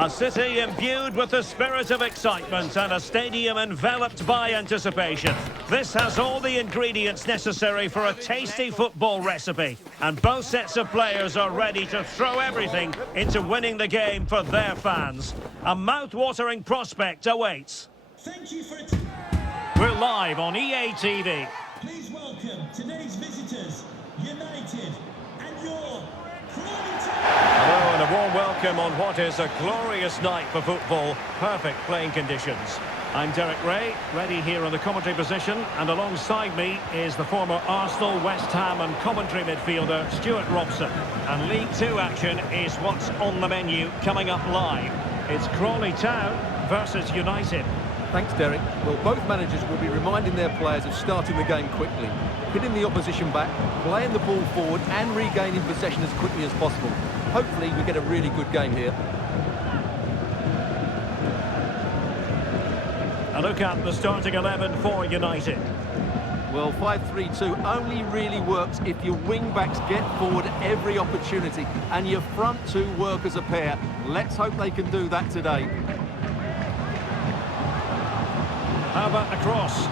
A city imbued with the spirit of excitement and a stadium enveloped by anticipation. This has all the ingredients necessary for a tasty football recipe. And both sets of players are ready to throw everything into winning the game for their fans. A mouth-watering prospect awaits. Thank you for We're live on EA TV. Please welcome today's visitors, United, and your Hello and a warm welcome on what is a glorious night for football. Perfect playing conditions. I'm Derek Ray, ready here in the commentary position, and alongside me is the former Arsenal, West Ham and commentary midfielder Stuart Robson. And League Two action is what's on the menu coming up live. It's Crawley Town versus United. Thanks, Derek. Well, both managers will be reminding their players of starting the game quickly, hitting the opposition back, playing the ball forward and regaining possession as quickly as possible. Hopefully we get a really good game here. A look at the starting 11 for United. Well, 5-3-2 only really works if your wing-backs get forward at every opportunity and your front two work as a pair. Let's hope they can do that today. How about the cross?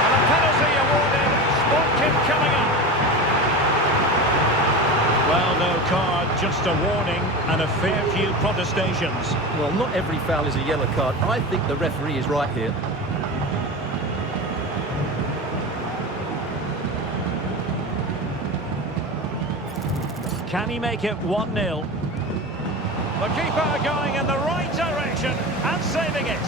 And a penalty awarded. Spot kick coming up. Well, no card, just a warning and a fair few protestations. Well, not every foul is a yellow card. I think the referee is right here. Can he make it 1-0? The keeper going in the right direction and saving it.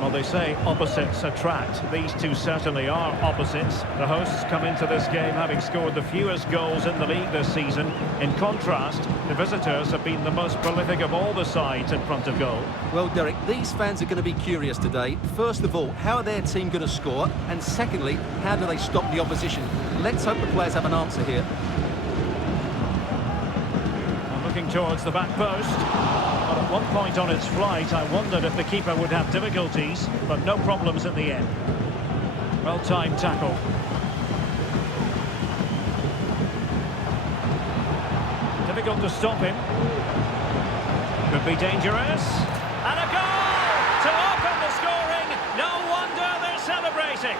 Well, they say opposites attract. These two certainly are opposites. The hosts come into this game having scored the fewest goals in the league this season. In contrast, the visitors have been the most prolific of all the sides in front of goal. Well, Derek, these fans are going to be curious today. First of all, how are their team going to score? And secondly, how do they stop the opposition? Let's hope the players have an answer here. And looking towards the back post. But at one point on its flight, I wondered if the keeper would have difficulties, but no problems in the end. Well-timed tackle. Difficult to stop him. Could be dangerous. And a goal to open the scoring. No wonder they're celebrating.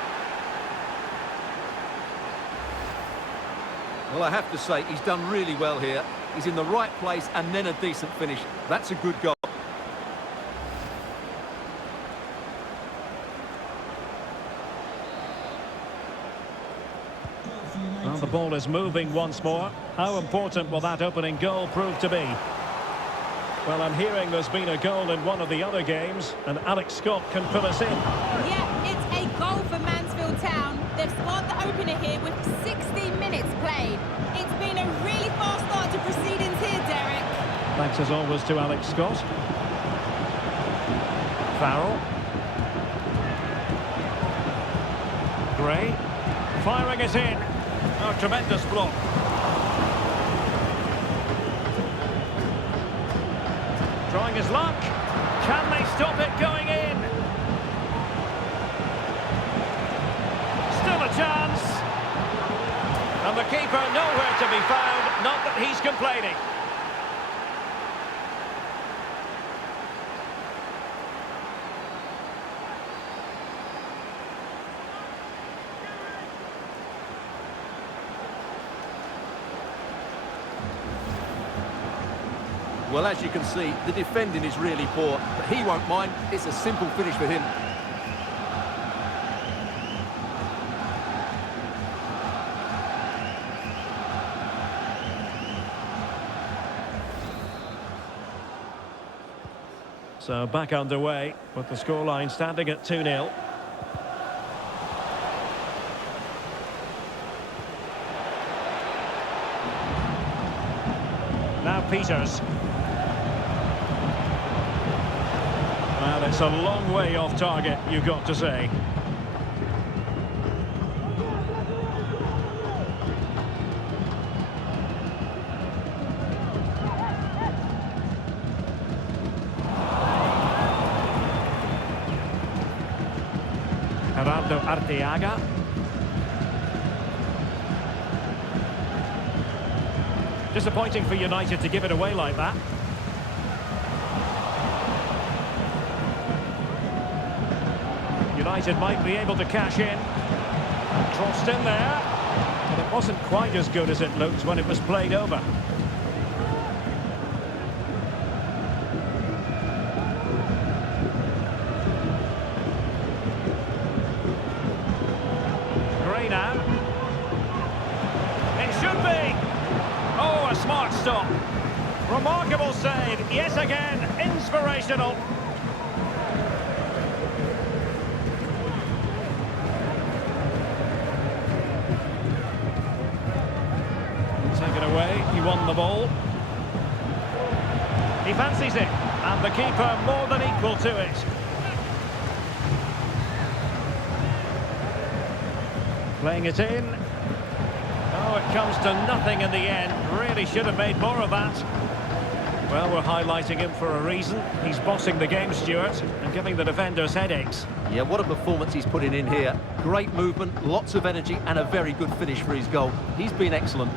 Well, I have to say, he's done really well here. He's in the right place and then a decent finish. That's a good goal. Well, the ball is moving once more. How important will that opening goal prove to be? Well, I'm hearing there's been a goal in one of the other games, and Alex Scott can fill us in. Yeah, it's a goal for Mansfield Town. They've scored the opener here with 60 minutes played. It's been a really fast start to proceedings here, Derek. Thanks as always to Alex Scott. Farrell. Gray. Firing it in. Oh, tremendous block. Trying his luck. Can they stop it going in? Still a chance. And the keeper nowhere to be found. Not that he's complaining. Well, as you can see, the defending is really poor, but he won't mind. It's a simple finish for him. So back underway with the scoreline standing at 2-0. Now Peters. Well, it's a long way off target, you've got to say. Gerardo Arteaga. Disappointing for United to give it away like that. United might be able to cash in. Crossed in there. But it wasn't quite as good as it looked when it was played over. Gray now. It should be. Oh, a smart stop. Remarkable save. Yes, again. Inspirational. Taken away. He won the ball. He fancies it. And the keeper more than equal to it. Playing it in. Oh, it comes to nothing in the end. Really should have made more of that. Well, we're highlighting him for a reason. He's bossing the game, Stuart, and giving the defenders headaches. Yeah, what a performance he's putting in here. Great movement, lots of energy, and a very good finish for his goal. He's been excellent.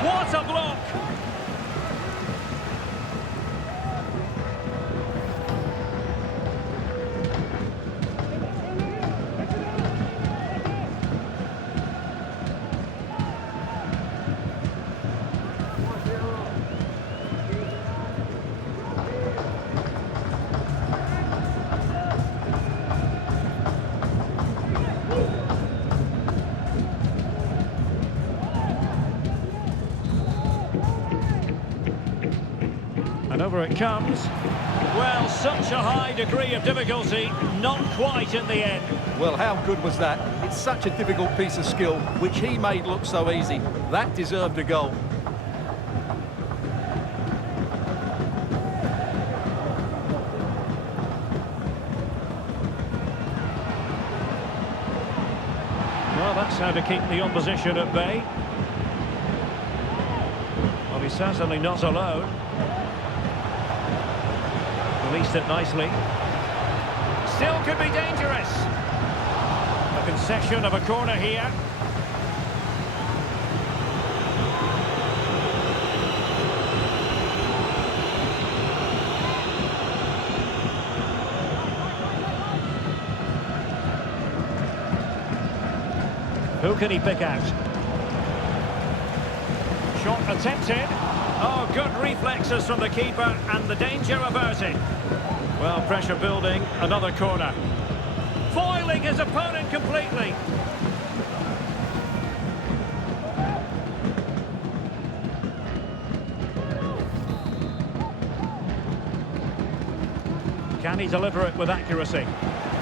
What a block! And over it comes. Well, such a high degree of difficulty, not quite in the end. Well, how good was that? It's such a difficult piece of skill, which he made look so easy. That deserved a goal. Well, that's how to keep the opposition at bay. Well, he's certainly not alone. Released it nicely. Still could be dangerous. A concession of a corner here. Who can he pick out? Shot attempted. Oh, good reflexes from the keeper and the danger averted. Well, pressure building, another corner. Foiling his opponent completely. Can he deliver it with accuracy?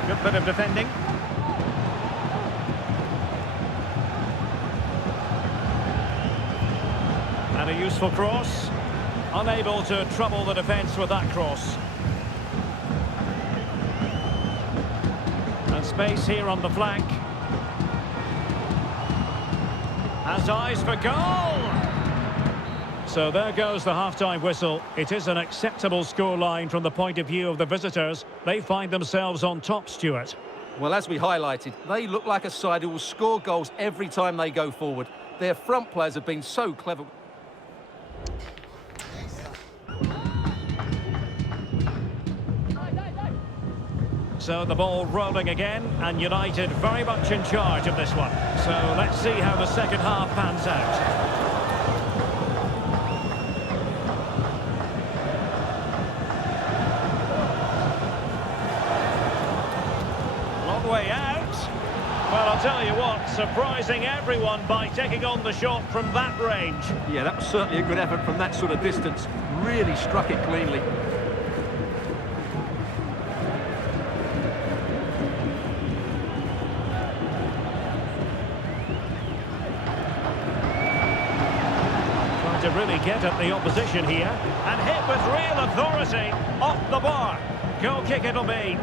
Good bit of defending. And a useful cross. Unable to trouble the defence with that cross. And space here on the flank. Has eyes for goal! So there goes the half-time whistle. It is an acceptable scoreline from the point of view of the visitors. They find themselves on top, Stuart. Well, as we highlighted, they look like a side who will score goals every time they go forward. Their front players have been so clever. So the ball rolling again, and United very much in charge of this one. So let's see how the second half pans out. Long way out. Well, I'll tell you what, surprising everyone by taking on the shot from that range. Yeah, that was certainly a good effort from that sort of distance. Really struck it cleanly. To really get at the opposition here, and hit with real authority off the bar. Goal kick it'll be.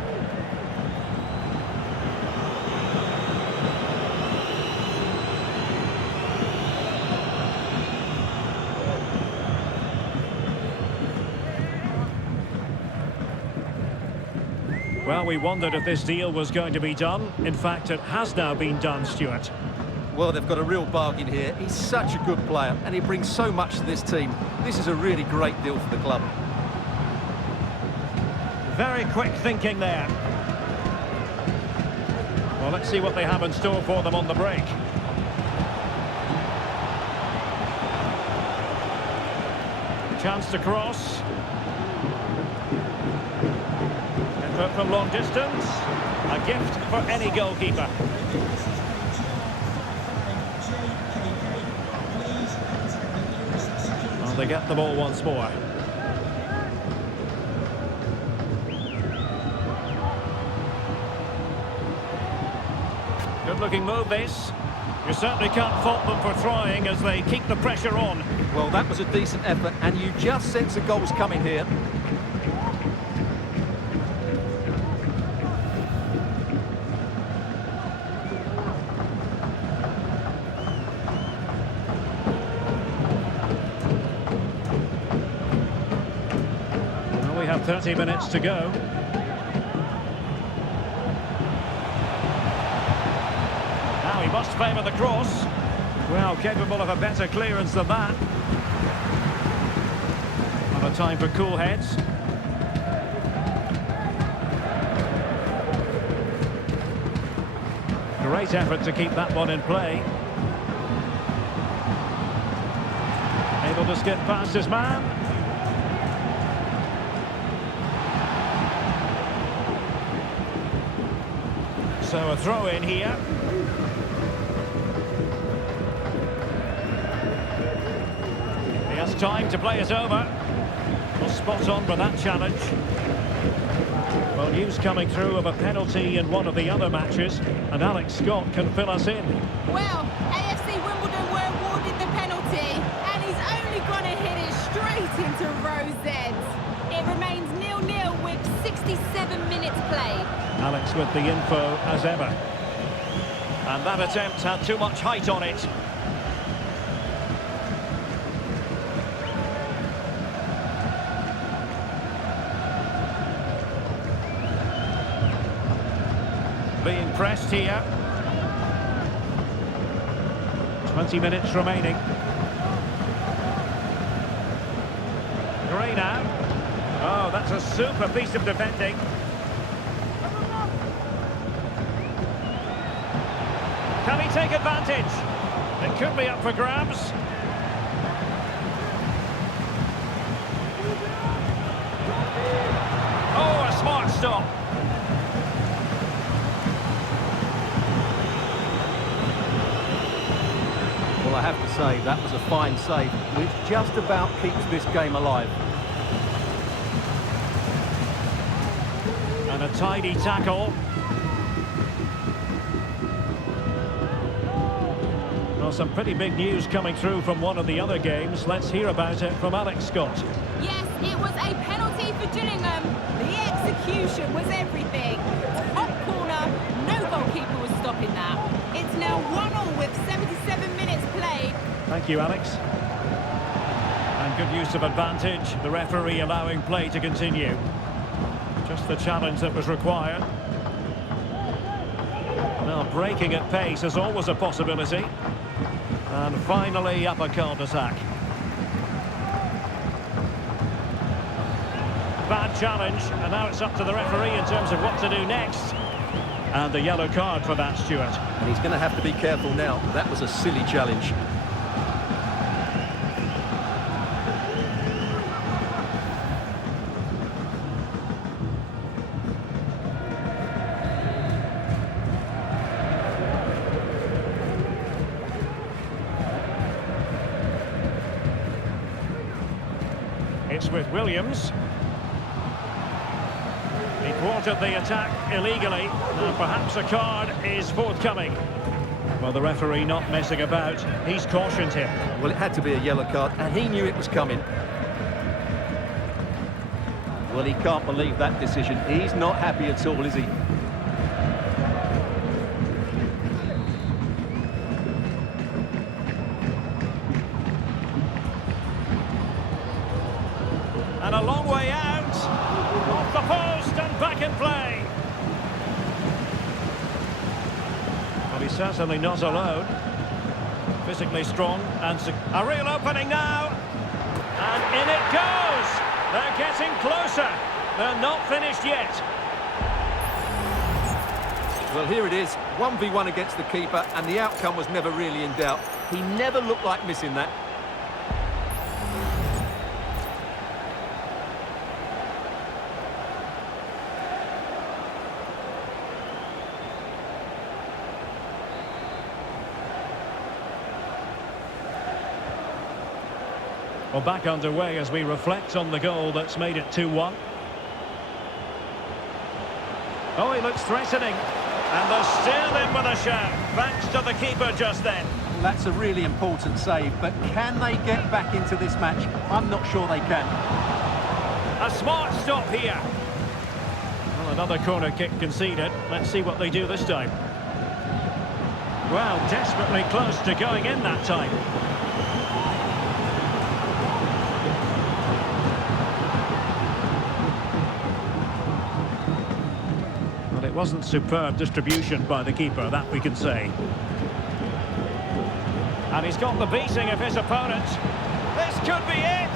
Well, we wondered if this deal was going to be done. In fact, it has now been done, Stuart. Well, they've got a real bargain here. He's such a good player and he brings so much to this team. This is a really great deal for the club. Very quick thinking there. Well, let's see what they have in store for them on the break. Chance to cross. Effort from long distance. A gift for any goalkeeper. Well, they get the ball once more. Good-looking move, this. You certainly can't fault them for trying as they keep the pressure on. Well, that was a decent effort, and you just sense the goal's coming here. Well, we have 30 minutes to go. He must favour the cross. Well, capable of a better clearance than that. And a time for cool heads. Great effort to keep that one in play. Able to skip past his man. So a throw in here. Time to play it over. Well, spot on with that challenge. Well, news coming through of a penalty in one of the other matches, and Alex Scott can fill us in. Well, AFC Wimbledon were awarded the penalty, and he's only going to hit it straight into Rose Ends. It remains 0-0 with 67 minutes played. Alex with the info as ever. And that attempt had too much height on it. Being pressed here. 20 minutes remaining. Gray now. Oh, that's a super piece of defending. Can he take advantage? It could be up for grabs. Oh, a smart stop. Well, I have to say, that was a fine save, which just about keeps this game alive. And a tidy tackle. Well, some pretty big news coming through from one of the other games. Let's hear about it from Alex Scott. Yes, it was a penalty for Gillingham. The execution was everything. Top corner, no goalkeeper was stopping that. It's now 1-1 with 77 minutes played. Thank you, Alex. And good use of advantage. The referee allowing play to continue. Just the challenge that was required. Now, breaking at pace is always a possibility. And finally, up a cul-de-sac. Bad challenge, and now it's up to the referee in terms of what to do next. And a yellow card for that, Stuart. And he's going to have to be careful now. That was a silly challenge. It's with Williams. He thwarted the attack illegally. Now perhaps a card is forthcoming. Well, the referee not messing about. He's cautioned him. Well, it had to be a yellow card, and he knew it was coming. Well, he can't believe that decision. He's not happy at all, is he? And a long way out. Off the post and back in play. Well, he's certainly not alone. Physically strong and a real opening now. And in it goes. They're getting closer. They're not finished yet. Well, here it is. 1v1 against the keeper, and the outcome was never really in doubt. He never looked like missing that. Well, back underway as we reflect on the goal that's made it 2-1. Oh, he looks threatening. And they're still in with a shout, thanks to the keeper just then. That's a really important save, but can they get back into this match? I'm not sure they can. A smart stop here. Well, another corner kick conceded. Let's see what they do this time. Well, desperately close to going in that time. It wasn't superb distribution by the keeper, that we can say. And he's got the beating of his opponent. This could be it!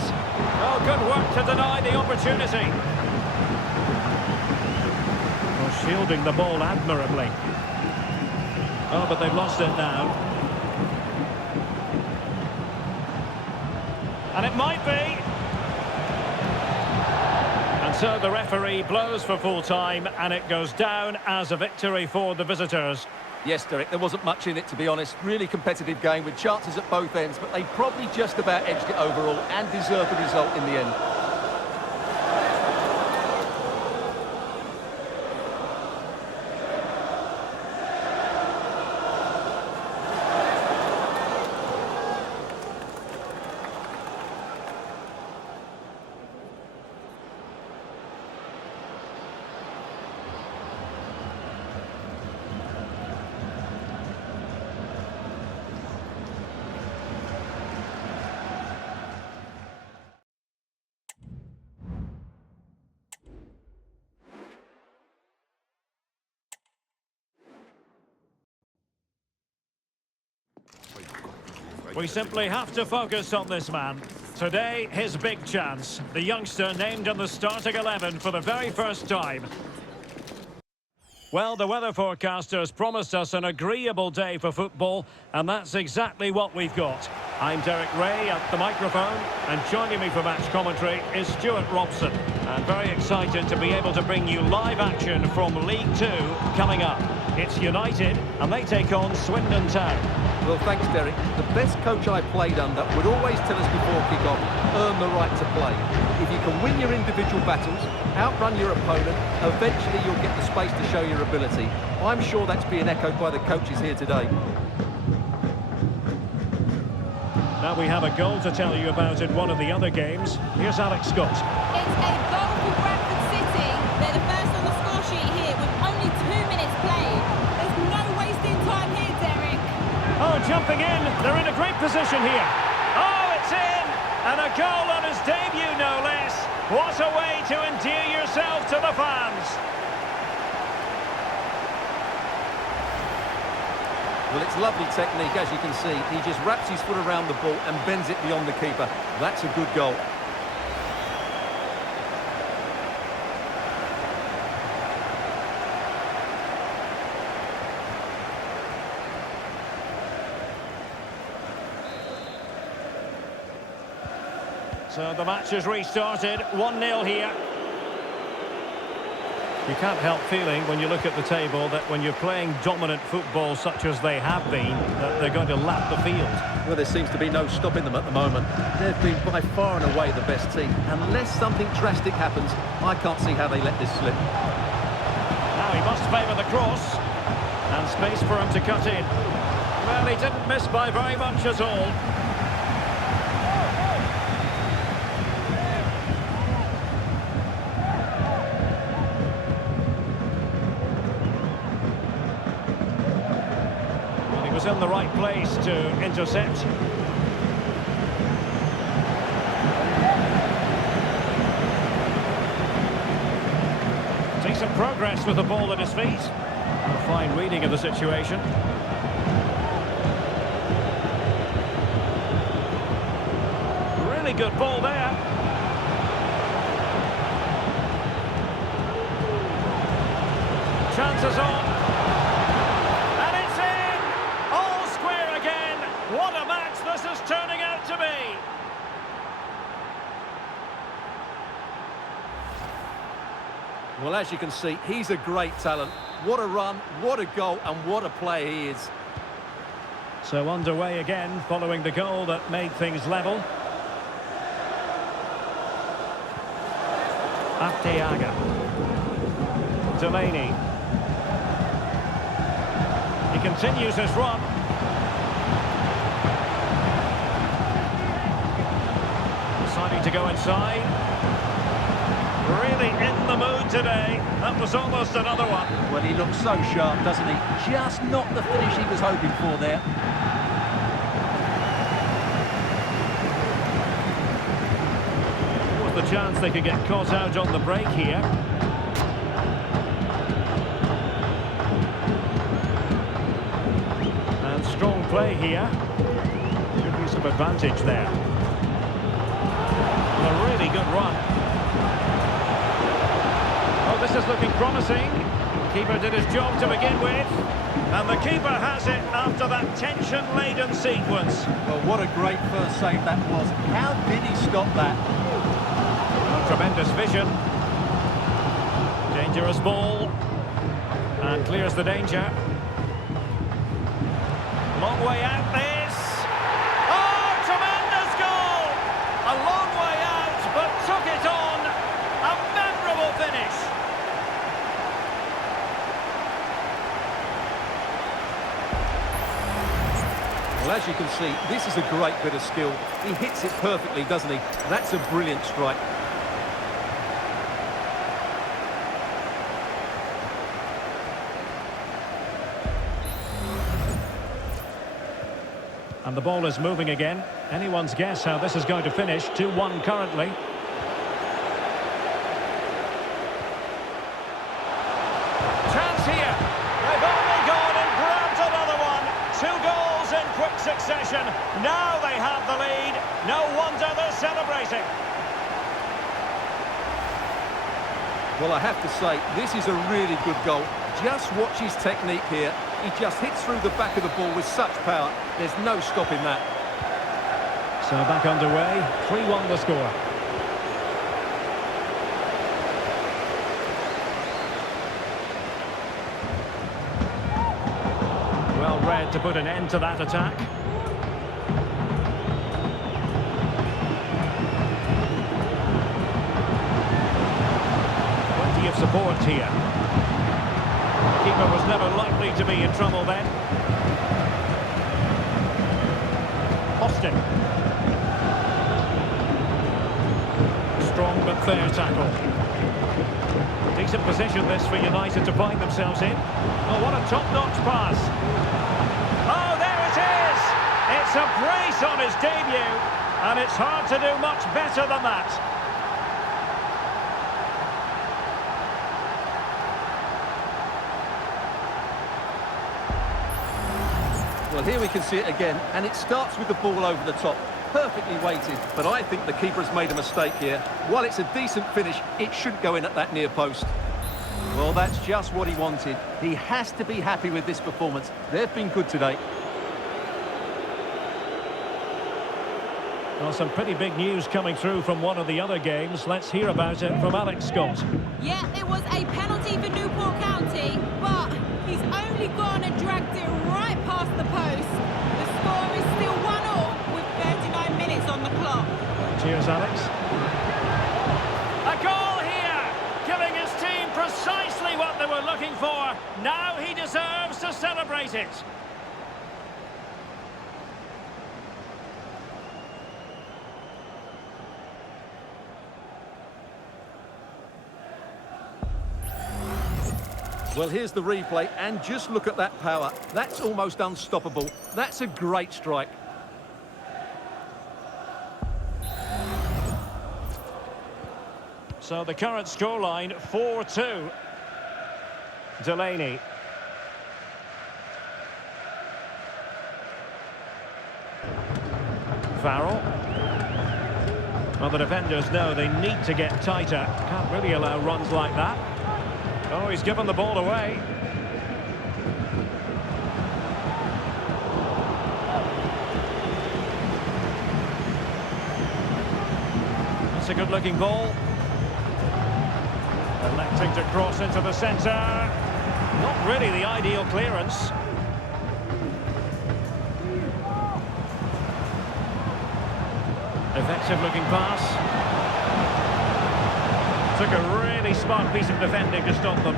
Oh, good work to deny the opportunity. Well, shielding the ball admirably. Oh, but they've lost it now. And it might be. So the referee blows for full time and it goes down as a victory for the visitors. Yes, Derek, there wasn't much in it, to be honest. Really competitive game with chances at both ends, but they probably just about edged it overall and deserved the result in the end. We simply have to focus on this man. Today, his big chance. The youngster named in the starting 11 for the very first time. Well, the weather forecasters promised us an agreeable day for football, and that's exactly what we've got. I'm Derek Ray at the microphone, and joining me for match commentary is Stuart Robson. And very excited to be able to bring you live action from League 2 coming up. It's United, and they take on Swindon Town. Well, thanks, Derek. The best coach I played under would always tell us before kick-off, earn the right to play. If you can win your individual battles, outrun your opponent, eventually you'll get the space to show your ability. I'm sure that's being echoed by the coaches here today. Now we have a goal to tell you about in one of the other games. Here's Alex Scott. It's a goal for Bradford City. They're the first on the score sheet here with only 2 minutes played. There's no wasting time here, Derek. Oh, jumping in. They're in a great position here. Oh, it's in! And a goal on his debut, no less. What a way to endear yourself to the fans. Well, it's lovely technique, as you can see. He just wraps his foot around the ball and bends it beyond the keeper. That's a good goal. So the match has restarted. 1-0 here. You can't help feeling when you look at the table that when you're playing dominant football such as they have been, that they're going to lap the field. Well, there seems to be no stopping them at the moment. They've been by far and away the best team. Unless something drastic happens, I can't see how they let this slip. Now he must favour the cross. And space for him to cut in. Well, he didn't miss by very much at all. in the right place to intercept. Decent progress with the ball at his feet. A fine reading of the situation. Really good ball there. Chances on. And it's in! All square again. What a match this is turning out to be. Well, as you can see, he's a great talent. What a run, what a goal, and what a player he is. So underway again, following the goal that made things level. Arteaga. Delaney. He continues his run. Deciding to go inside. Really in the mood today. That was almost another one. Well, he looks so sharp, doesn't he? Just not the finish he was hoping for there. Was the chance they could get caught out on the break here. And strong play here. Good use of advantage there. And a really good run. Oh, this is looking promising. Keeper did his job to begin with. And the keeper has it after that tension-laden sequence. Well, what a great first save that was. How did he stop that? Well, tremendous vision. Dangerous ball. And clears the danger. Long way out this. Oh, tremendous goal! A long way out, but took it on. A memorable finish. Well, as you can see, this is a great bit of skill. He hits it perfectly, doesn't he? That's a brilliant strike. And the ball is moving again. Anyone's guess how this is going to finish. 2-1 currently. Chance here. They've only gone and grabbed another one. 2 goals in quick succession. Now they have the lead. No wonder they're celebrating. Well, I have to say, this is a really good goal. Just watch his technique here. He just hits through the back of the ball with such power. There's no stopping that. So back underway. 3-1 the score. Well read to put an end to that attack. Plenty of support here. The keeper was never likely to be in trouble then. Austin. Strong but fair tackle. Decent position this for United to find themselves in. Oh, what a top-notch pass. Oh, there it is! It's a brace on his debut, and it's hard to do much better than that. Well, here we can see it again, and it starts with the ball over the top. Perfectly weighted, but I think the keeper has made a mistake here. While it's a decent finish, it shouldn't go in at that near post. Well, that's just what he wanted. He has to be happy with this performance. They've been good today. Well, some pretty big news coming through from one of the other games. Let's hear about it from Alex Scott. Yeah, there was a penalty for Newport County, but he's only gone and dragged it right past the post. The score is still 1-1 with 39 minutes on the clock. Cheers, Alex. A goal here, giving his team precisely what they were looking for. Now he deserves to celebrate it. Well, here's the replay, and just look at that power. That's almost unstoppable. That's a great strike. So the current scoreline, 4-2. Delaney. Farrell. Well, the defenders know they need to get tighter. Can't really allow runs like that. Oh, he's given the ball away. That's a good-looking ball. Electing to cross into the centre. Not really the ideal clearance. Effective-looking pass. Took a really smart piece of defending to stop them.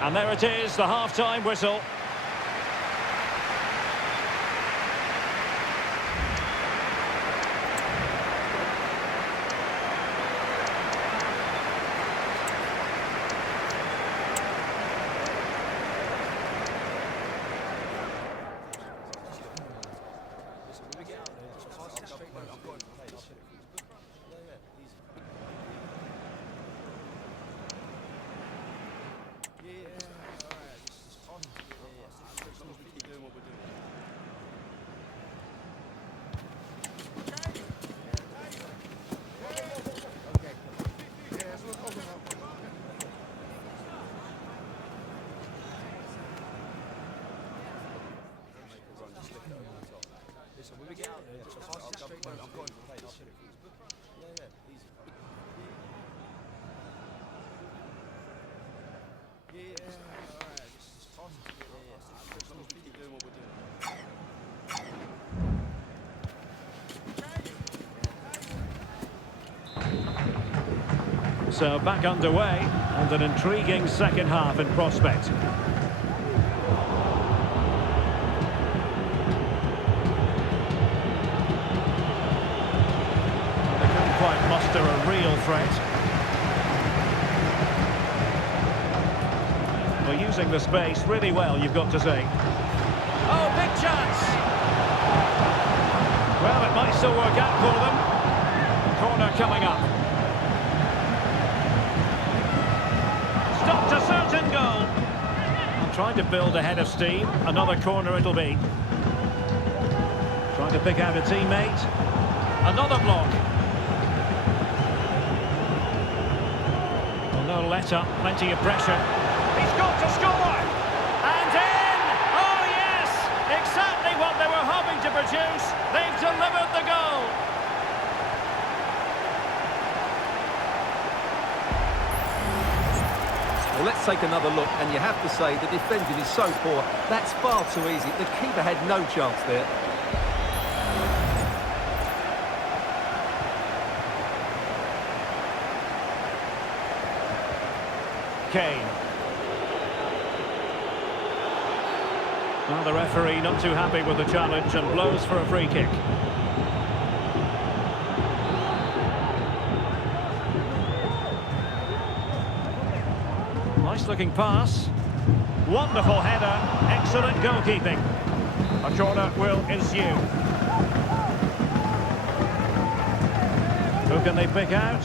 And there it is, the half-time whistle. So back underway and an intriguing second half in prospect. They couldn't quite muster a real threat. Well, using the space really well, you've got to say. Oh, big chance! Well, it might still work out for them. Corner coming up. Stopped a certain goal. Trying to build ahead of steam. Another corner it'll be. Trying to pick out a teammate. Another block. Well, no let up. Plenty of pressure. He's got to score! And in! Oh yes! Exactly what they were hoping to produce. They've delivered the goal. Well, let's take another look, and you have to say the defending is so poor. That's far too easy. The keeper had no chance there. Kane. Well, the referee not too happy with the challenge and blows for a free kick. Nice looking pass. Wonderful header. Excellent goalkeeping. A corner will ensue. Who can they pick out?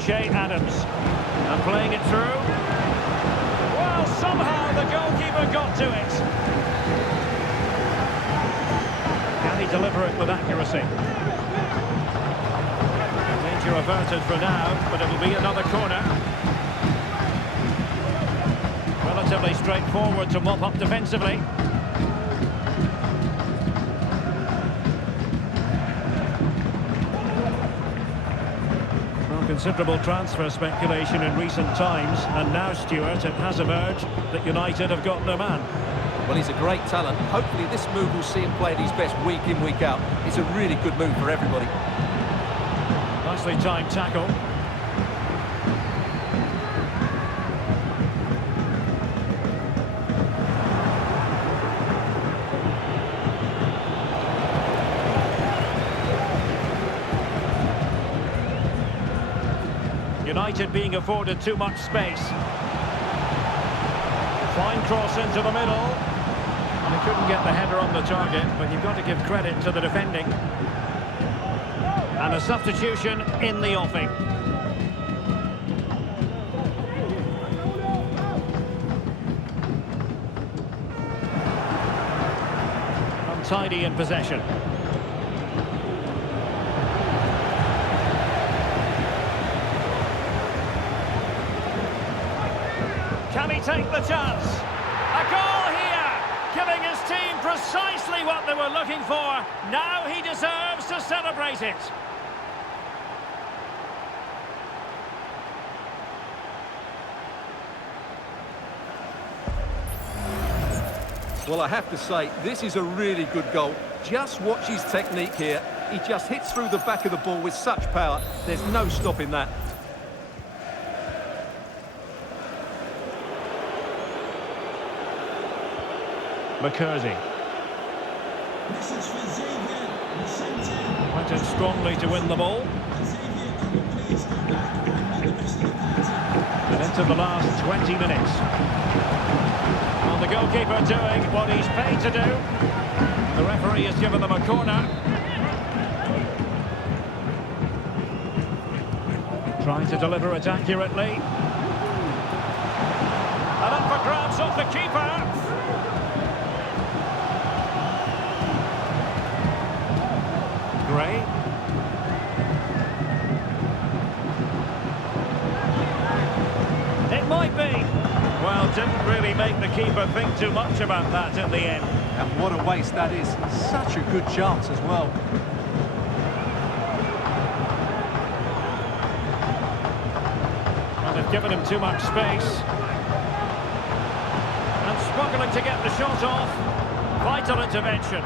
Che Adams. And playing it through. Well, somehow the goalkeeper got to it. Can he deliver it with accuracy? Danger averted for now, but it'll be another corner. Relatively straightforward to mop up defensively. Well, considerable transfer speculation in recent times, and now, Stuart, it has emerged that United have got their man. Well, he's a great talent. Hopefully this move will see him play at his best week in, week out. It's a really good move for everybody. Nicely timed tackle. United being afforded too much space. Fine cross into the middle. And he couldn't get the header on the target, but you've got to give credit to the defending. And a substitution in the offing. Untidy in possession. Can he take the chance? A goal here, giving his team precisely what they were looking for. Now he deserves to celebrate it. Well, I have to say, this is a really good goal. Just watch his technique here. He just hits through the back of the ball with such power. There's no stopping that. Message McCurdy for Xavier. went in strongly to win the ball. Xavier, can you please go back and meet the rest of the party? And into the last 20 minutes. Well, the goalkeeper doing what he's paid to do. The referee has given them a corner. Trying to deliver it accurately. And up for grabs off the keeper. Gray. It might be. Well, didn't really make the keeper think too much about that in the end. And what a waste that is. Such a good chance as well. Well, they've given him too much space. And struggling to get the shot off. Vital intervention.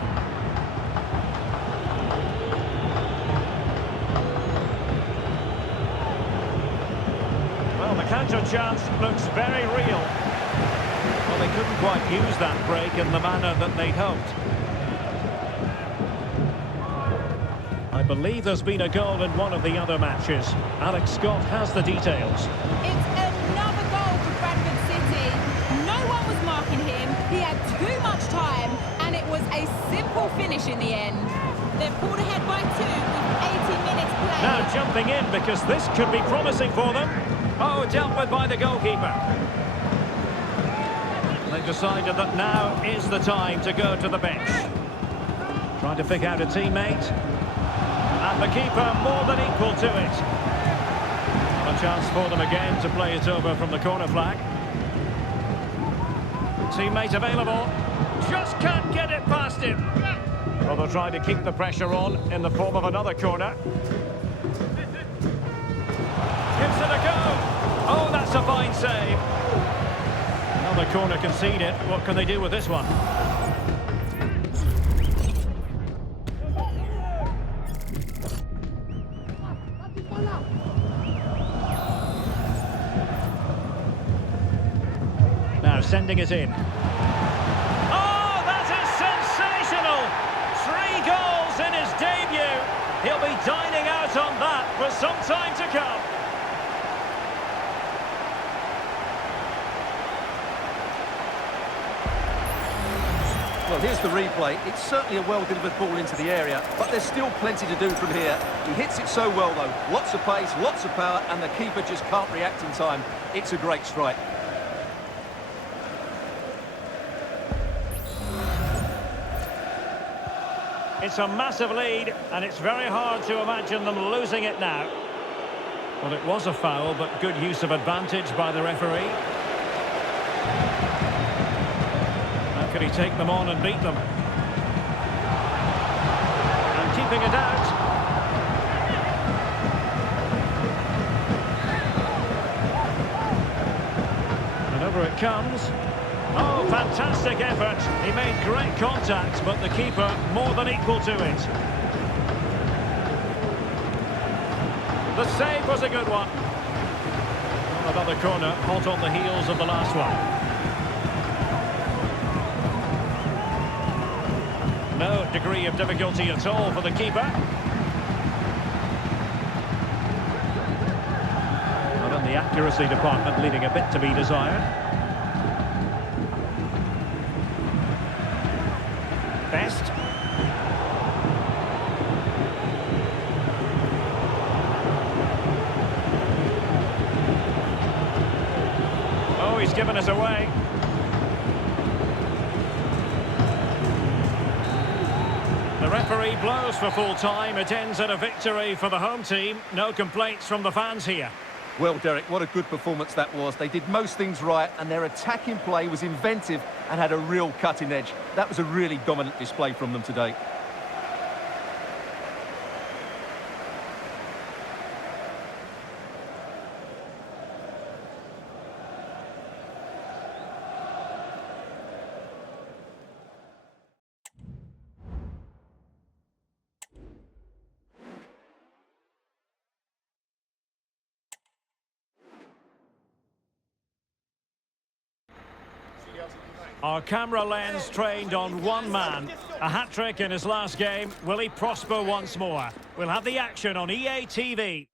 Well, the counter chance looks very real. Well, they couldn't quite use that break in the manner that they'd hoped. I believe there's been a goal in one of the other matches. Alex Scott has the details. It's another goal for Bradford City. No one was marking him. He had too much time, and it was a simple finish in the end. They're pulled ahead by 2 with 80 minutes played. Now jumping in because this could be promising for them. Oh, dealt with by the goalkeeper. They decided that now is the time to go to the bench. Trying to pick out a teammate. And the keeper more than equal to it. A chance for them again to play it over from the corner flag. Teammate available. Just can't get it past him. Well, they'll try to keep the pressure on in the form of another corner. Gives it a go. Oh, that's a fine save. Another corner conceded. What can they do with this one? Now sending it in. Oh, that is sensational! 3 goals in his debut. He'll be dining out on that for some time to come. Well, here's the replay. It's certainly a well-delivered ball into the area, but there's still plenty to do from here. He hits it so well, though. Lots of pace, lots of power, and the keeper just can't react in time. It's a great strike. It's a massive lead, and it's very hard to imagine them losing it now. Well, it was a foul, but good use of advantage by the referee. How could he take them on and beat them? And keeping it out. And over it comes. Oh, fantastic effort. He made great contact, but the keeper more than equal to it. The save was a good one. Another corner, hot on the heels of the last one. No degree of difficulty at all for the keeper. The accuracy department leaving a bit to be desired. Best. Oh, he's given us away. The referee blows for full time. It ends at a victory for the home team. No complaints from the fans here. Well, Derek, what a good performance that was. They did most things right, and their attacking play was inventive and had a real cutting edge. That was a really dominant display from them today. Our camera lens trained on one man. A hat-trick in his last game. Will he prosper once more? We'll have the action on EA TV.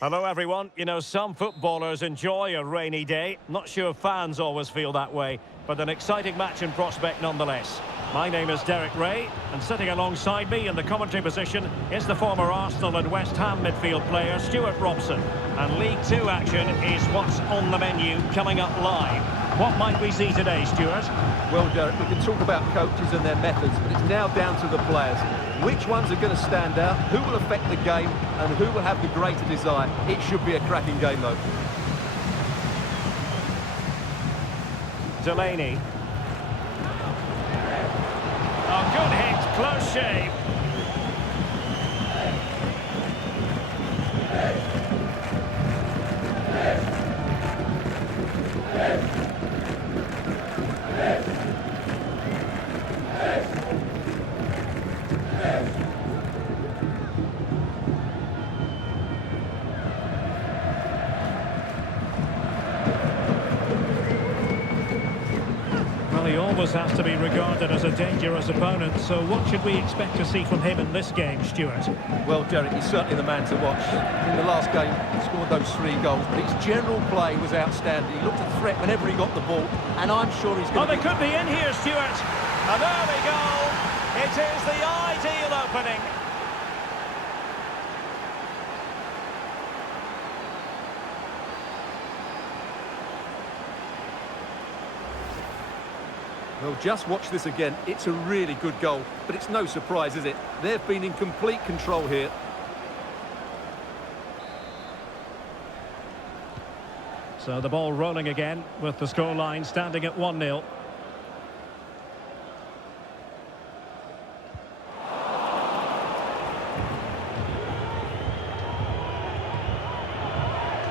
Hello, everyone. You know, some footballers enjoy a rainy day. Not sure fans always feel that way, but an exciting match in prospect nonetheless. My name is Derek Ray, and sitting alongside me in the commentary position is the former Arsenal and West Ham midfield player, Stuart Robson. And League Two action is what's on the menu coming up live. What might we see today, Stuart? Well, Derek, we can talk about coaches and their methods, but it's now down to the players. Which ones are going to stand out, who will affect the game, and who will have the greater desire? It should be a cracking game, though. Delaney. Oh, good hit, close shave. He always has to be regarded as a dangerous opponent, so what should we expect to see from him in this game, Stuart? Well, Derek, he's certainly the man to watch. In the last game, he scored those 3 goals, but his general play was outstanding. He looked a threat whenever he got the ball, and I'm sure he's going to... Oh, they could be in here, Stuart! And there we go! It is the ideal opening. Well, just watch this again. It's a really good goal, but it's no surprise, is it? They've been in complete control here. So the ball rolling again with the scoreline standing at 1-0.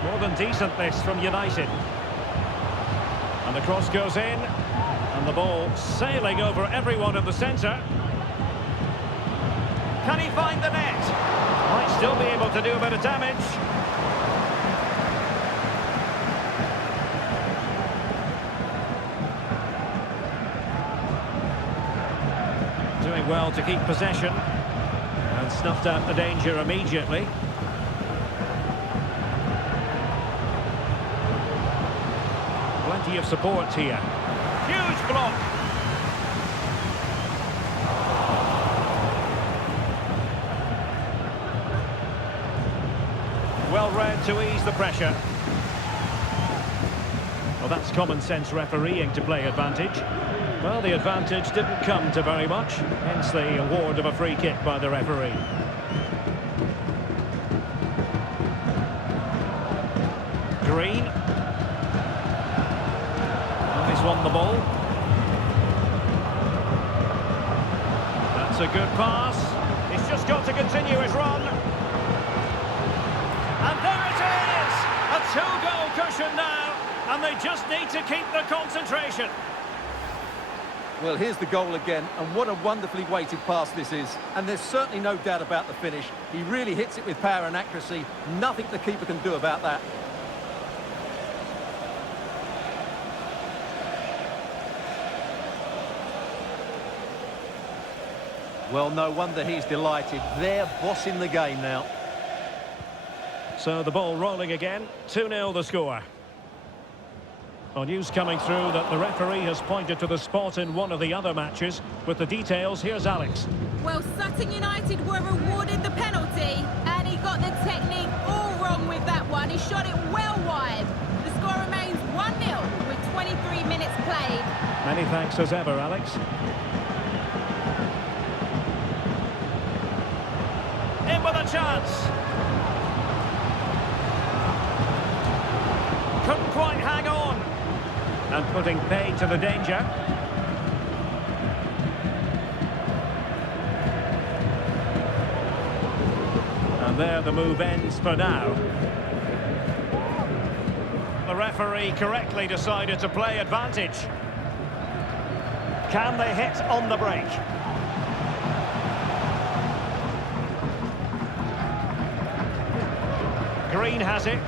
More than decent this from United. And the cross goes in. And the ball sailing over everyone in the centre. Can he find the net? Might still be able to do a bit of damage. Doing well to keep possession. And snuffed out the danger immediately. Plenty of support here. Huge block. Well read to ease the pressure. Well, that's common sense refereeing to play advantage. Well, the advantage didn't come to very much, hence the award of a free kick by the referee. Green. He's won the ball. That's a good pass. He's just got to continue his run. And there it is! A 2-goal cushion now. And they just need to keep the concentration. Well, here's the goal again, and what a wonderfully weighted pass this is. And there's certainly no doubt about the finish. He really hits it with power and accuracy. Nothing the keeper can do about that. Well, no wonder he's delighted. They're bossing the game now. So the ball rolling again. 2-0 the score. Well, news coming through that the referee has pointed to the spot in one of the other matches. With the details, here's Alex. Well, Sutton United were awarded the penalty, and he got the technique all wrong with that one. He shot it well wide. The score remains 1-0 with 23 minutes played. Many thanks as ever, Alex. In with a chance. Couldn't quite hang on. And putting paid to the danger. And there the move ends for now. The referee correctly decided to play advantage. Can they hit on the break? Green has it.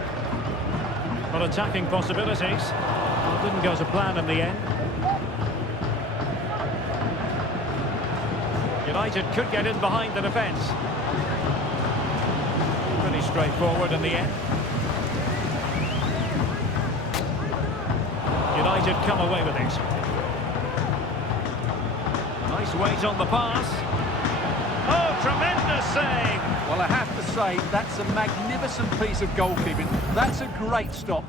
But attacking possibilities. Well, didn't go to plan in the end. United could get in behind the defence. Pretty straightforward in the end. United come away with it. Nice weight on the pass. Oh, tremendous save! Well, I have to say, that's a magnificent piece of goalkeeping. That's a great stop.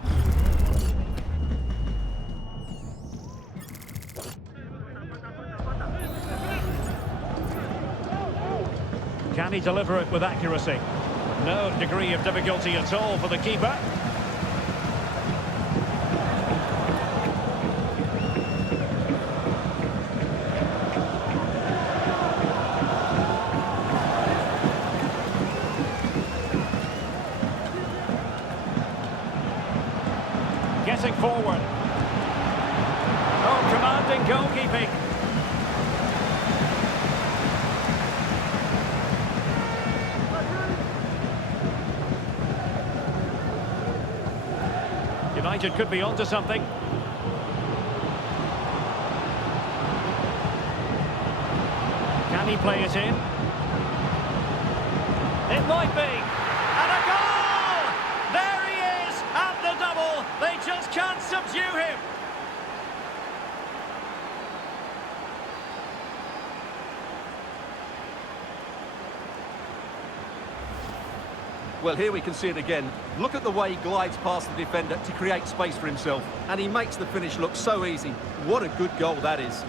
Can he deliver it with accuracy? No degree of difficulty at all for the keeper. Getting forward. Oh, commanding goalkeeping. United could be onto something. Can he play it in? It might be. And a goal! There he is at the double. They just can't subdue him. Well, here we can see it again. Look at the way he glides past the defender to create space for himself. And he makes the finish look so easy. What a good goal that is.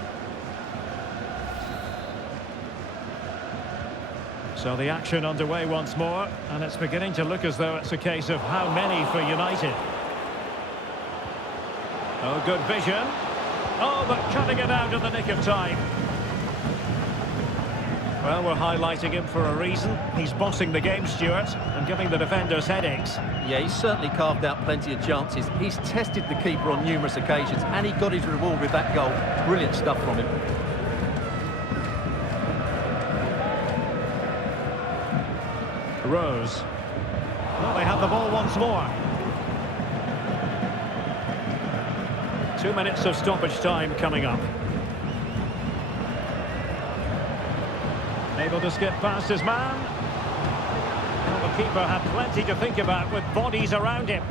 So the action underway once more. And it's beginning to look as though it's a case of how many for United. Oh, good vision. Oh, but cutting it out in the nick of time. Well, we're highlighting him for a reason. He's bossing the game, Stuart, and giving the defenders headaches. Yeah, he's certainly carved out plenty of chances. He's tested the keeper on numerous occasions, and he got his reward with that goal. Brilliant stuff from him. Rose. Well, they have the ball once more. 2 minutes of stoppage time coming up. Able to skip past his man. Well, the keeper had plenty to think about with bodies around him.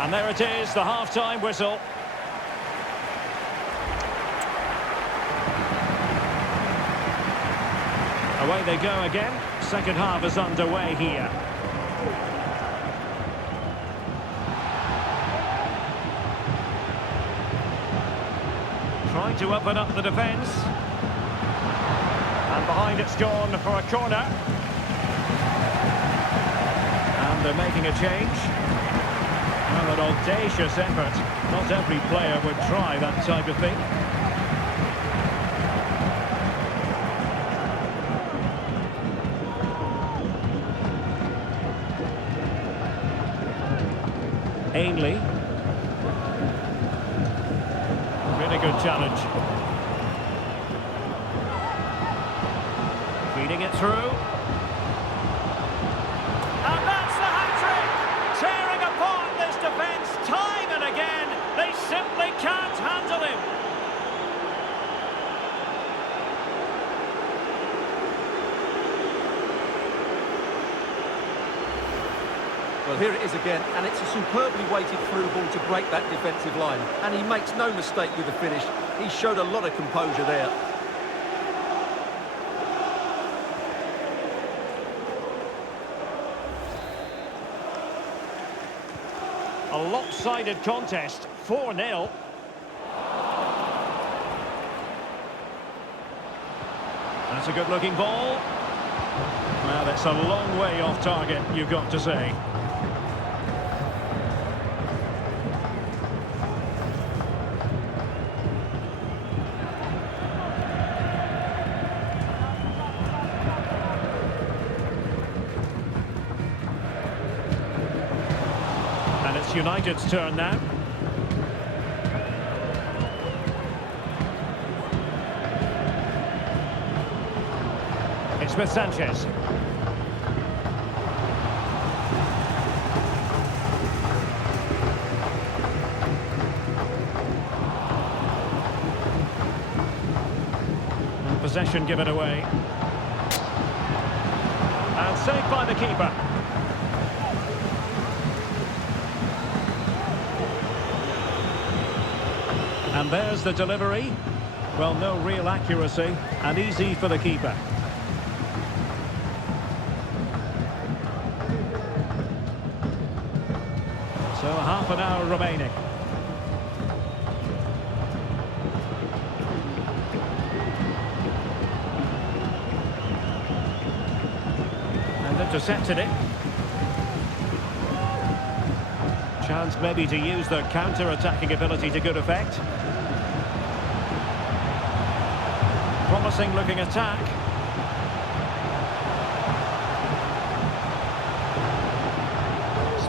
And there it is, the half-time whistle. Away they go again. Second half is underway here. Trying to open up the defence. And behind it's gone for a corner. And they're making a change. Well, an audacious effort. Not every player would try that type of thing. Ainley. Really good challenge. Feeding it through. And that's the hat-trick! Tearing apart this defence time and again. They simply can't handle him. Well, here it is again, and it's a superbly weighted through ball to break that defensive line. And he makes no mistake with the finish. He showed a lot of composure there. A lopsided contest, 4-0. That's a good-looking ball. Well, it's a long way off target, you've got to say. And it's United's turn now. It's with Sanchez. And possession given away. And saved by the keeper. And there's the delivery. Well, no real accuracy, and easy for the keeper. So half an hour remaining. And intercepted it. Chance maybe to use their counter-attacking ability to good effect. Promising looking attack.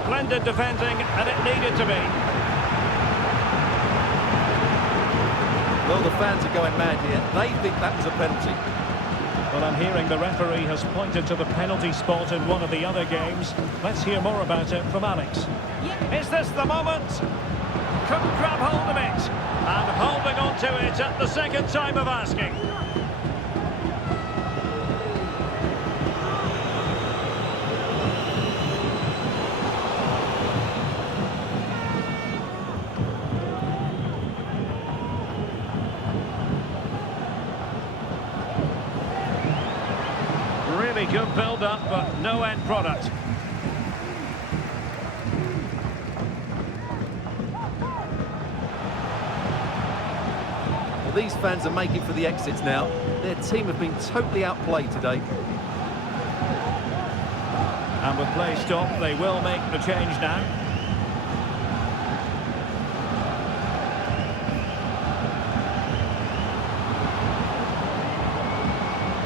Splendid defending, and it needed to be. Well, the fans are going mad here. They think that was a penalty. Well, I'm hearing the referee has pointed to the penalty spot in one of the other games. Let's hear more about it from Alex. Is this the moment? Couldn't grab hold of it. And holding on to it at the second time of asking. Really good build-up, but no end product. Well, these fans are making for the exits now. Their team have been totally outplayed today. And with play stopped, they will make the change now.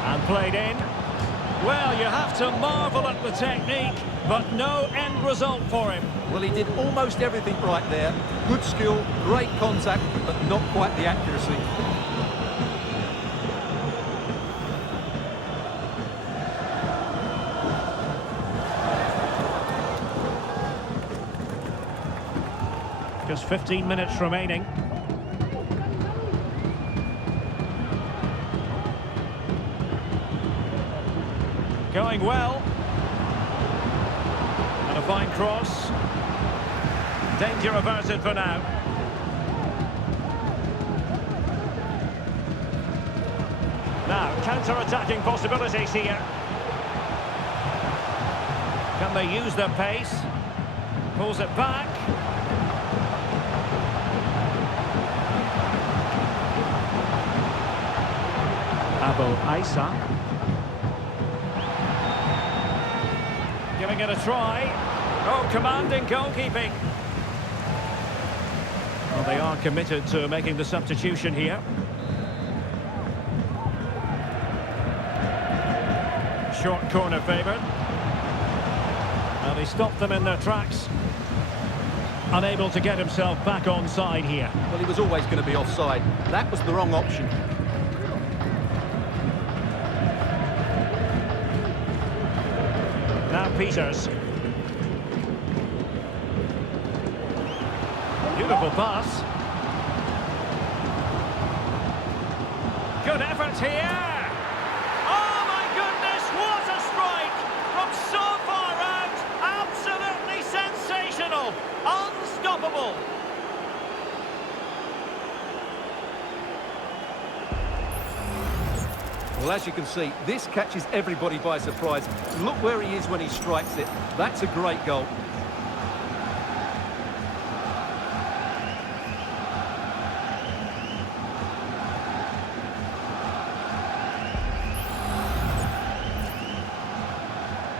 And played in. Well, you have to marvel at the technique, but no end result for him. Well, he did almost everything right there. Good skill, great contact, but not quite the accuracy. Just 15 minutes remaining. Going well. And a fine cross. Danger averted for now. Now, counter-attacking possibilities here. Can they use their pace? Pulls it back. Abu Isa. Giving it a try. Oh, commanding goalkeeping. Well, they are committed to making the substitution here. Short corner favoured. Well, he stopped them in their tracks. Unable to get himself back onside here. Well, he was always going to be offside. That was the wrong option. Now Peters. Beautiful pass. Good effort here. Oh my goodness, what a strike from so far out. Absolutely unstoppable. Well, as you can see, this catches everybody by surprise. Look where he is when he strikes it. That's a great goal.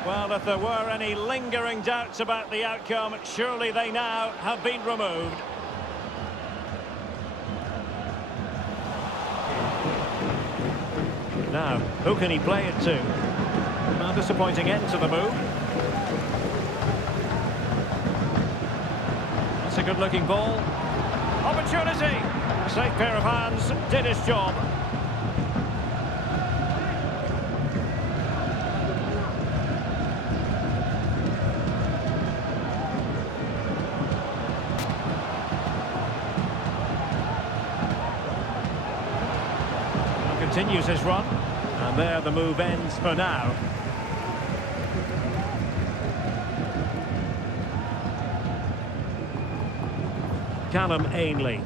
Well, if there were any lingering doubts about the outcome, surely they now have been removed. Now, who can he play it to? A disappointing end to the move. That's a good-looking ball. Opportunity! Safe pair of hands, did his job. Continues his run, and there the move ends for now. Callum Ainley.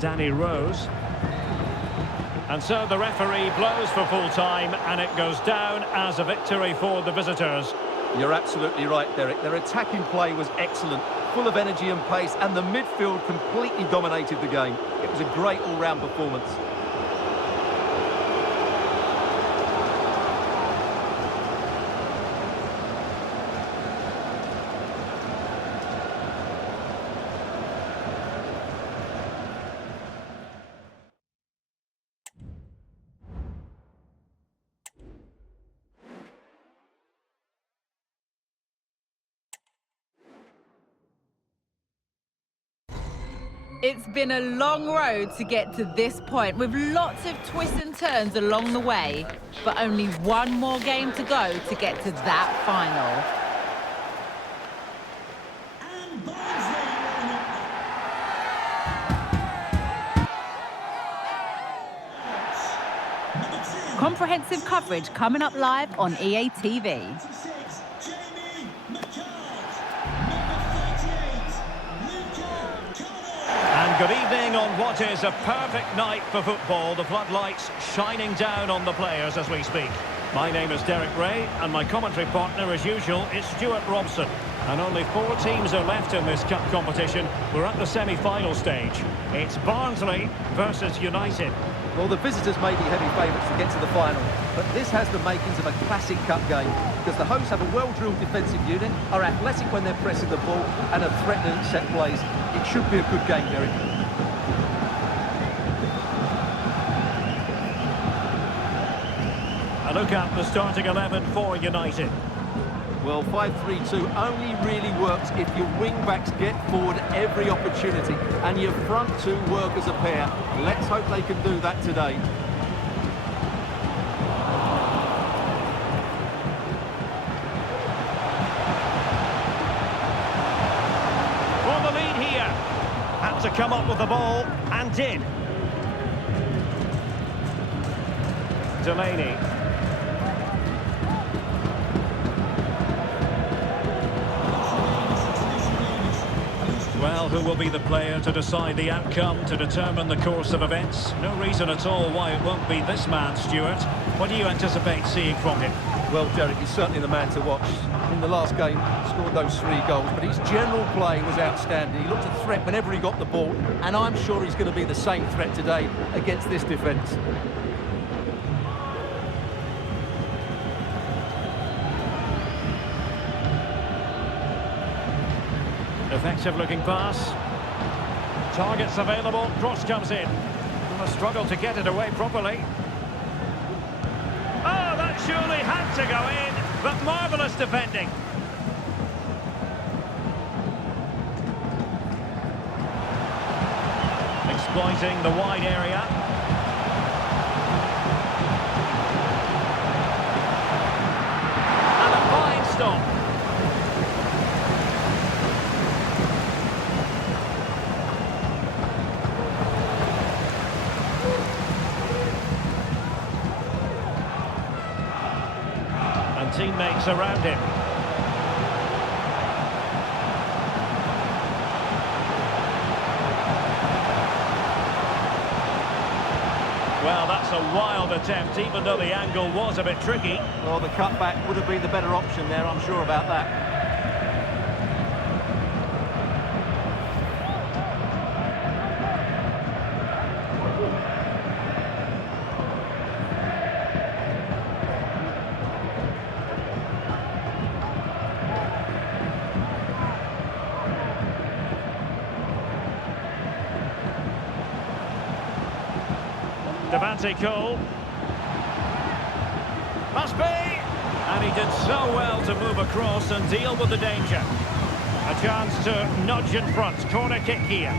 Danny Rose. And so the referee blows for full time, and it goes down as a victory for the visitors. You're absolutely right, Derek. Their attacking play was excellent, full of energy and pace, and the midfield completely dominated the game. It was a great all-round performance. It's been a long road to get to this point, with lots of twists and turns along the way, but only one more game to go to get to that final. And Barnsley Number 2. Comprehensive coverage coming up live on EA TV. 26, Jamie McCart. Number 38, Luca Connell. And good evening on what is a perfect night for football. The floodlights shining down on the players as we speak. My name is Derek Ray, and my commentary partner, as usual, is Stuart Robson. And only 4 teams are left in this cup competition. We're at the semi-final stage. It's Barnsley versus United. Well, the visitors may be heavy favourites to get to the final, but this has the makings of a classic cup game, because the hosts have a well-drilled defensive unit, are athletic when they're pressing the ball, and are threatening set plays. It should be a good game, Derek. A look at the starting 11 for United. Well, 5-3-2 only really works if your wing-backs get forward every opportunity and your front two work as a pair. Let's hope they can do that today. For the lead here. Had to come up with the ball, and did. Delaney. Well, who will be the player to decide the outcome, to determine the course of events? No reason at all why it won't be this man, Stuart. What do you anticipate seeing from him? Well, Derek, he's certainly the man to watch. In the last game, he scored those 3 goals, but his general play was outstanding. He looked a threat whenever he got the ball, and I'm sure he's going to be the same threat today against this defence. Effective looking pass. Targets available. Cross comes in. And a struggle to get it away properly. Oh, that surely had to go in. But marvellous defending. Exploiting the wide area. And a fine stop. Teammates around him. Well, that's a wild attempt, even though the angle was a bit tricky. Well, the cutback would have been the better option there, I'm sure about that. Crohn. Must be! And he did so well to move across and deal with the danger. A chance to nudge in front. Corner kick here.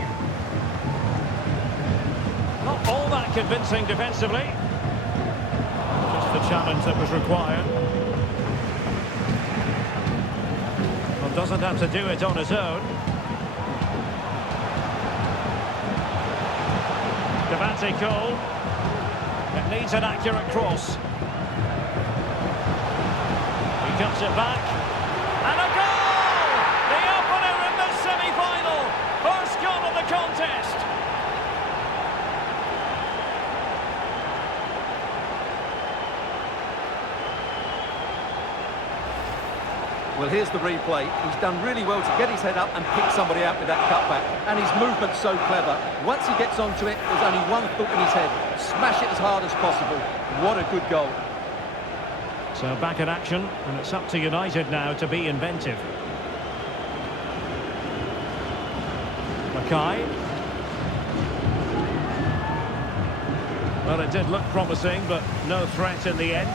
Not all that convincing defensively. Just the challenge that was required. Well, doesn't have to do it on his own. Crohn. It needs an accurate cross. He cuts it back. And a goal! The opener in the semi-final. First goal of the contest. Well, here's the replay. He's done really well to get his head up and pick somebody out with that cutback. And his movement's so clever. Once he gets onto it, there's only one thought in his head. Smash it as hard as possible. What a good goal. So back in action, and it's up to United now to be inventive. Mackay. Well, it did look promising, but no threat in the end.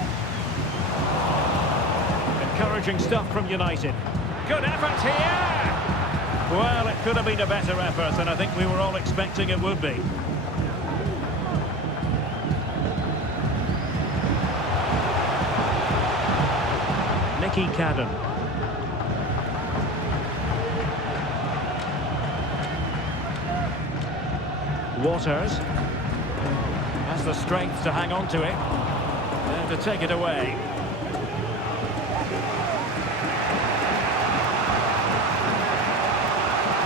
Encouraging stuff from United. Good effort here! Well, it could have been a better effort, and I think we were all expecting it would be. Cadden. Waters has the strength to hang on to it and to take it away.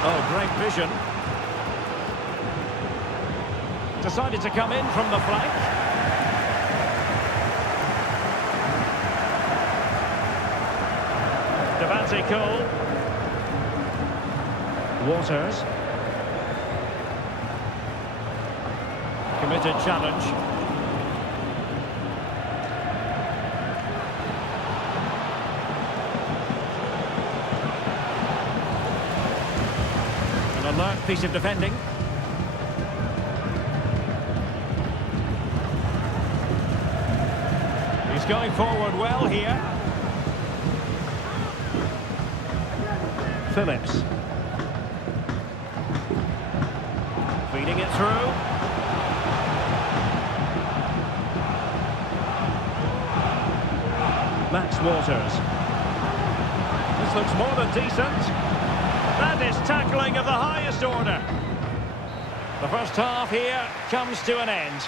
Oh, great vision. Decided to come in from the flank. Crohn. Waters. Committed challenge. An alert piece of defending. He's going forward well here. Phillips. Feeding it through. Max Waters. This looks more than decent. That is tackling of the highest order. The first half here comes to an end.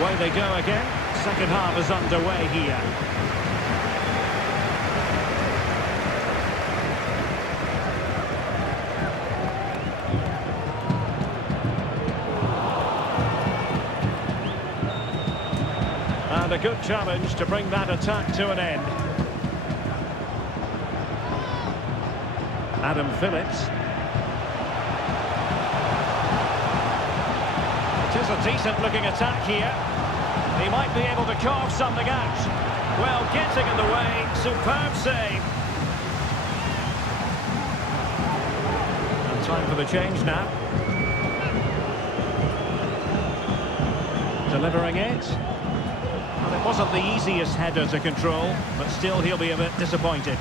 Away they go again. Second half is underway here. And a good challenge to bring that attack to an end. Adam Phillips. It is a decent looking attack here. He might be able to carve something out. Well, getting in the way, superb save. And time for the change now. Delivering it. Well, it wasn't the easiest header to control, but still he'll be a bit disappointed.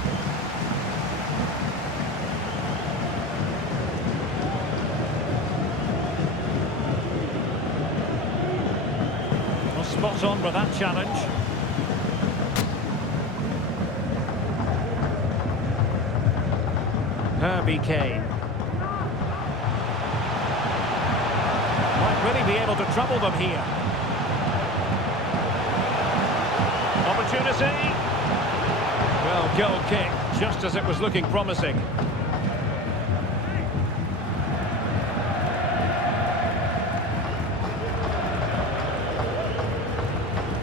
Spot on with that challenge. Herbie Kane. Might really be able to trouble them here. Opportunity. Well, goal kick, just as it was looking promising.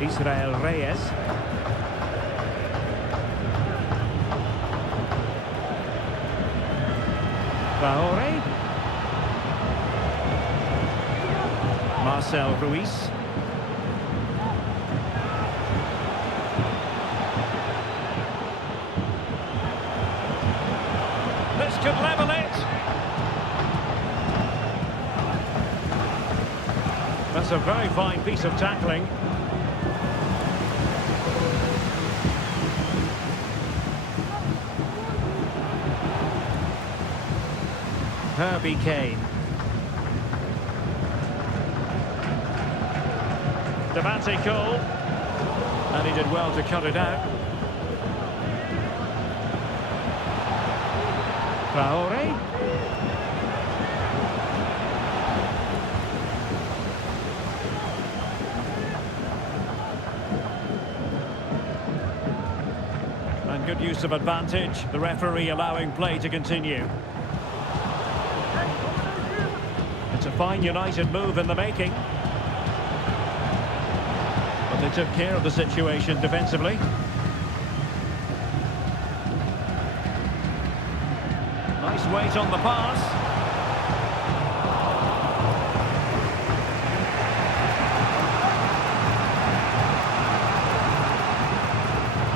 Israel Reyes. Traore. Marcel Ruiz. This could level it. That's a very fine piece of tackling. Herbie Kane. Devante Cole. And he did well to cut it out. Traore. And good use of advantage. The referee allowing play to continue. It's a fine United move in the making. But they took care of the situation defensively. Nice weight on the pass.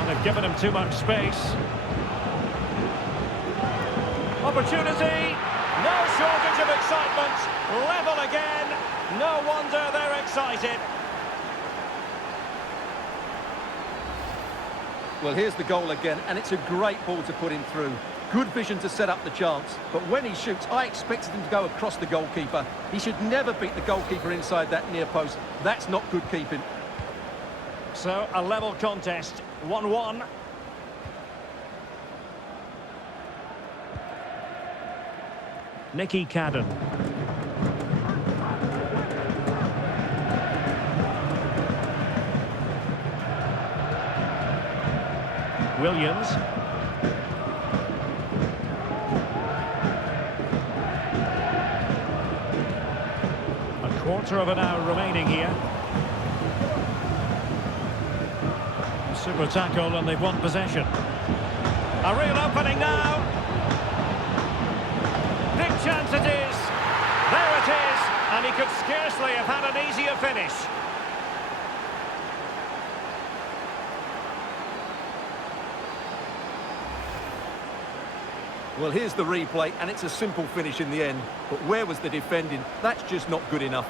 And they've given him too much space. Opportunity. No shortage of excitement. Level again. No wonder they're excited. Well, here's the goal again, and it's a great ball to put him through. Good vision to set up the chance, but when he shoots, I expected him to go across the goalkeeper. He should never beat the goalkeeper inside that near post. That's not good keeping. So, a level contest, 1-1. Nicky Cadden. Williams. A quarter of an hour remaining here. Super tackle and they've won possession. A real opening now. Big chance it is. There it is. And he could scarcely have had an easier finish. Well, here's the replay, and it's a simple finish in the end. But where was the defending? That's just not good enough.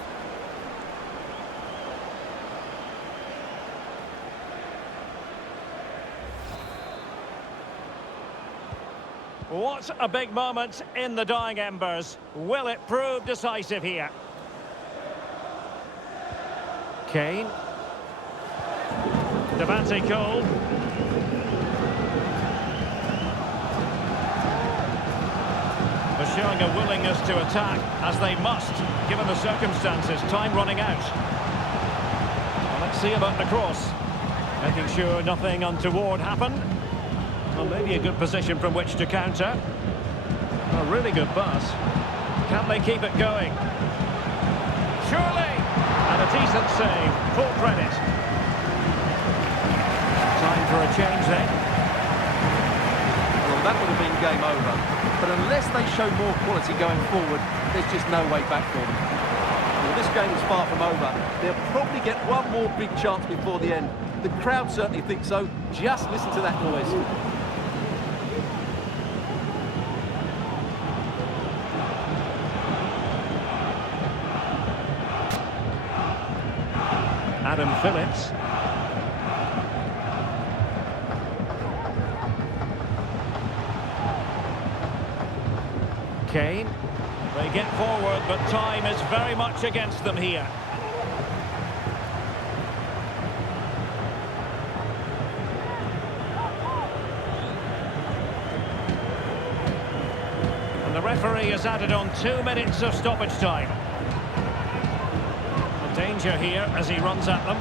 What a big moment in the dying embers. Will it prove decisive here? Kane. Devante Cole. They're showing a willingness to attack, as they must, given the circumstances. Time running out. Well, let's see about the cross. Making sure nothing untoward happened. Well, maybe a good position from which to counter. A really good pass. Can they keep it going? Surely! And a decent save. Full credit. Time for a change then. Well, that would have been game over. But unless they show more quality going forward, there's just no way back for them. Well, this game is far from over. They'll probably get one more big chance before the end. The crowd certainly think so. Just listen to that noise. Adam Phillips. Kane. They get forward, but time is very much against them here. And the referee has added on 2 minutes of stoppage time. Danger here as he runs at them.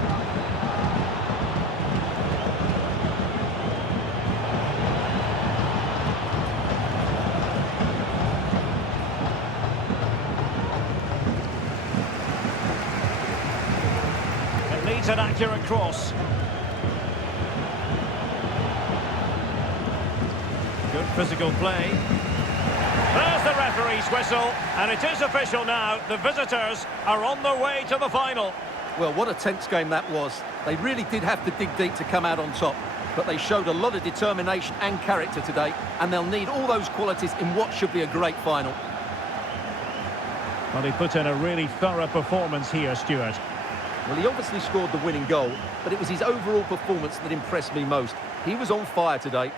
It's an accurate cross. Good physical play. There's the referee's whistle, and it is official now. The visitors are on their way to the final. Well, what a tense game that was. They really did have to dig deep to come out on top. But they showed a lot of determination and character today, and they'll need all those qualities in what should be a great final. Well, he put in a really thorough performance here, Stuart. Well, he obviously scored the winning goal, but it was his overall performance that impressed me most. He was on fire today.